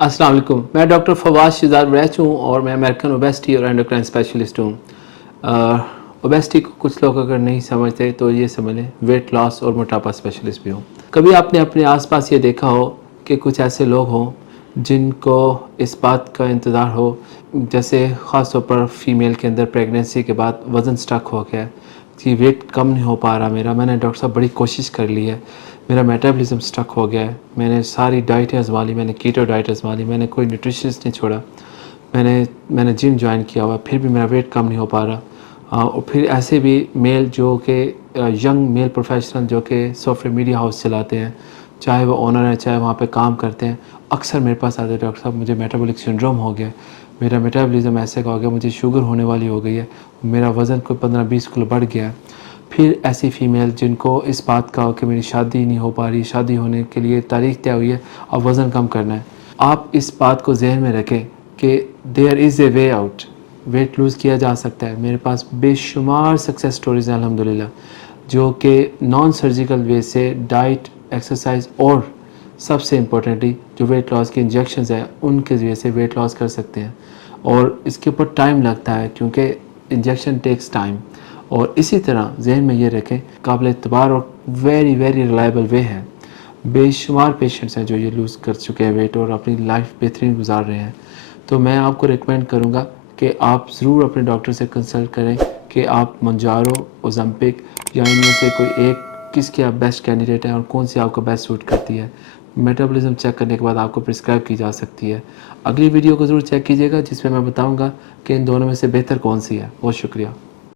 अस्सलाम वालेकुम। मैं डॉक्टर फवाद शिज़ाद रैच हूँ और मैं अमेरिकन ओबेसिटी और एंडोक्राइन स्पेशलिस्ट हूँ। ओबेसिटी को कुछ लोग अगर नहीं समझते तो ये समझ लें वेट लॉस और मोटापा स्पेशलिस्ट भी हूँ। कभी आपने अपने आसपास ये देखा हो कि कुछ ऐसे लोग हों जिनको इस बात का इंतज़ार हो, जैसे ख़ास तौर पर फ़ीमेल के अंदर प्रेगनेंसी के बाद वज़न स्टक हो गया है कि वेट कम नहीं हो पा रहा मेरा, मैंने डॉक्टर साहब बड़ी कोशिश कर ली है, मेरा मेटाबॉलिज्म स्टक हो गया है, मैंने सारी डाइटें आजमा ली, मैंने कीटो डाइट आजमा ली, मैंने कोई न्यूट्रिशनिस्ट नहीं छोड़ा, मैंने जिम ज्वाइन किया हुआ, फिर भी मेरा वेट कम नहीं हो पा रहा। और फिर ऐसे भी मेल जो कि यंग मेल प्रोफेशनल जो कि सॉफ्टवेयर मीडिया हाउस चलाते हैं, चाहे वो ओनर है चाहे वहाँ पे काम करते हैं, अक्सर मेरे पास आते हैं, डॉक्टर साहब मुझे मेटाबॉलिक सिंड्रोम हो गया, मेरा मेटाबॉलिज्म ऐसे का हो गया, मुझे शुगर होने वाली हो गई है, मेरा वज़न कोई 15-20 किलो बढ़ गया है। फिर ऐसी फ़ीमेल जिनको इस बात का हो कि मेरी शादी नहीं हो पा रही, शादी होने के लिए तारीख़ तय हुई है, अब वज़न कम करना है। आप इस बात को ज़हन में रखें कि there is a way out, weight lose किया जा सकता है। मेरे पास बेशुमार सक्सेस स्टोरीज़ हैं अल्हम्दुलिल्लाह, जो कि नॉन सर्जिकल वे से डाइट, एक्सरसाइज और सबसे इम्पोर्टेंटली जो वेट लॉस के इंजेक्शंस हैं उनके ज़रिए से वेट लॉस कर सकते हैं। और इसके ऊपर टाइम लगता है क्योंकि इंजेक्शन टेक्स टाइम। और इसी तरह जहन में ये रखें, काबिल एतबार और वेरी वेरी रिलायबल वे है, बेशुमार पेशेंट्स हैं जो ये लूज़ कर चुके हैं वेट और अपनी लाइफ बेहतरीन गुजार रहे हैं। तो मैं आपको रिकमेंड करूँगा कि आप ज़रूर अपने डॉक्टर से कंसल्ट करें कि आप मंजारो, ओज़म्पिक या इनमें से कोई एक किसके आप बेस्ट कैंडिडेट हैं और कौन सी आपको बेस्ट सूट करती है। मेटाबॉलिज्म चेक करने के बाद आपको प्रिस्क्राइब की जा सकती है। अगली वीडियो को ज़रूर चेक कीजिएगा जिसमें मैं बताऊँगा कि इन दोनों में से बेहतर कौन सी है। बहुत शुक्रिया।